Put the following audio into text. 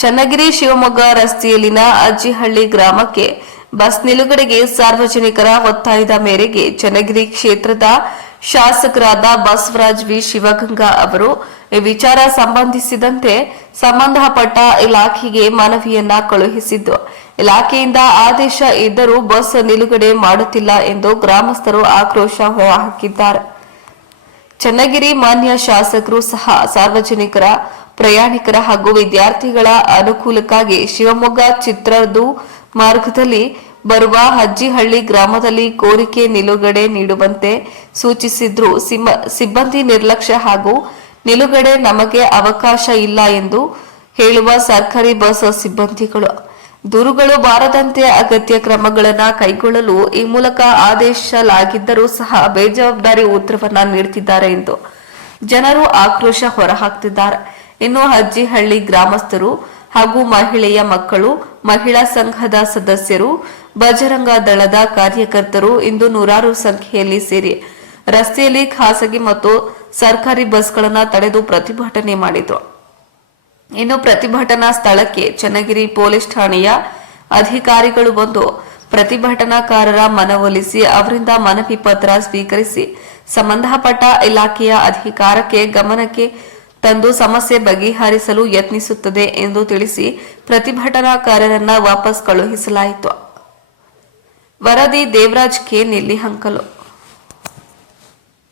ಚನ್ನಗಿರಿ ಶಿವಮೊಗ್ಗ ರಸ್ತೆಯಲ್ಲಿನ ಅಜ್ಜಿಹಳ್ಳಿ ಗ್ರಾಮಕ್ಕೆ ಬಸ್ ನಿಲುಗಡೆಗೆ ಸಾರ್ವಜನಿಕರ ಒತ್ತಾಯದ ಮೇರೆಗೆ ಚನ್ನಗಿರಿ ಕ್ಷೇತ್ರದ ಶಾಸಕರಾದ ಬಸವರಾಜ್ ವಿ ಶಿವಗಂಗಾ ಅವರು ಈ ವಿಚಾರ ಸಂಬಂಧಿಸಿದಂತೆ ಸಂಬಂಧಪಟ್ಟ ಇಲಾಖೆಗೆ ಮನವಿಯನ್ನ ಕಳುಹಿಸಿದ್ದು. ಇಲಾಖೆಯಿಂದ ಆದೇಶ ಇದ್ದರೂ ಬಸ್ ನಿಲುಗಡೆ ಮಾಡುತ್ತಿಲ್ಲ ಎಂದು ಗ್ರಾಮಸ್ಥರು ಆಕ್ರೋಶ ಹೊರಹಾಕಿದ್ದಾರೆ ಚನ್ನಗಿರಿ ಮಾನ್ಯ ಶಾಸಕರು ಸಹ ಸಾರ್ವಜನಿಕರ, ಪ್ರಯಾಣಿಕರ ಹಾಗೂ ವಿದ್ಯಾರ್ಥಿಗಳ ಅನುಕೂಲಕ್ಕಾಗಿ ಶಿವಮೊಗ್ಗ ಚಿತ್ರದು ಮಾರ್ಗದಲ್ಲಿ ಬರುವ ಹಜ್ಜಿಹಳ್ಳಿ ಗ್ರಾಮದಲ್ಲಿ ಕೋರಿಕೆ ನಿಲುಗಡೆ ನೀಡುವಂತೆ ಸೂಚಿಸಿದ್ರು. ಸಿಬ್ಬಂದಿ ನಿರ್ಲಕ್ಷ್ಯ ಹಾಗೂ ನಿಲುಗಡೆ ನಮಗೆ ಅವಕಾಶ ಇಲ್ಲ ಎಂದು ಹೇಳುವ ಸರ್ಕಾರಿ ಬಸ್ ಸಿಬ್ಬಂದಿಗಳು ದೂರುಗಳು ಬಾರದಂತೆ ಅಗತ್ಯ ಕ್ರಮಗಳನ್ನು ಕೈಗೊಳ್ಳಲು ಈ ಮೂಲಕ ಆದೇಶಲಾಗಿದ್ದರೂ ಸಹ ಬೇಜವಾಬ್ದಾರಿ ಉತ್ತರವನ್ನ ನೀಡುತ್ತಿದ್ದಾರೆ ಎಂದು ಜನರು ಆಕ್ರೋಶ ಹೊರಹಾಕ್ತಿದ್ದಾರೆ. ಇನ್ನು ಹಜ್ಜಿಹಳ್ಳಿ ಗ್ರಾಮಸ್ಥರು ಹಾಗೂ ಮಹಿಳೆಯ ಮಕ್ಕಳು, ಮಹಿಳಾ ಸಂಘದ ಸದಸ್ಯರು, ಬಜರಂಗ ದಳದ ಕಾರ್ಯಕರ್ತರು ಇಂದು ನೂರಾರು ಸಂಖ್ಯೆಯಲ್ಲಿ ಸೇರಿ ರಸ್ತೆಯಲ್ಲಿ ಖಾಸಗಿ ಮತ್ತು ಸರ್ಕಾರಿ ಬಸ್ಗಳನ್ನು ತಡೆದು ಪ್ರತಿಭಟನೆ ಮಾಡಿದ್ರು. ಇನ್ನು ಪ್ರತಿಭಟನಾ ಸ್ಥಳಕ್ಕೆ ಚನ್ನಗಿರಿ ಪೊಲೀಸ್ ಠಾಣೆಯ ಅಧಿಕಾರಿಗಳು ಬಂದು ಪ್ರತಿಭಟನಾಕಾರರ ಮನವೊಲಿಸಿ ಅವರಿಂದ ಮನವಿ ಪತ್ರ ಸ್ವೀಕರಿಸಿ ಸಂಬಂಧಪಟ್ಟ ಇಲಾಖೆಯ ಅಧಿಕಾರಕ್ಕೆ ಗಮನಕ್ಕೆ ತಂದು ಸಮಸ್ಯೆ ಬಗೆಹರಿಸಲು ಯತ್ನಿಸುತ್ತದೆ ಎಂದು ತಿಳಿಸಿ ಪ್ರತಿಭಟನಾಕಾರರನ್ನ ವಾಪಸ್ ಕಳುಹಿಸಲಾಯಿತು. ವರದಿ ದೇವರಾಜ್ ಕೆ. ನೆಲ್ಲಿಹಂಕಲು.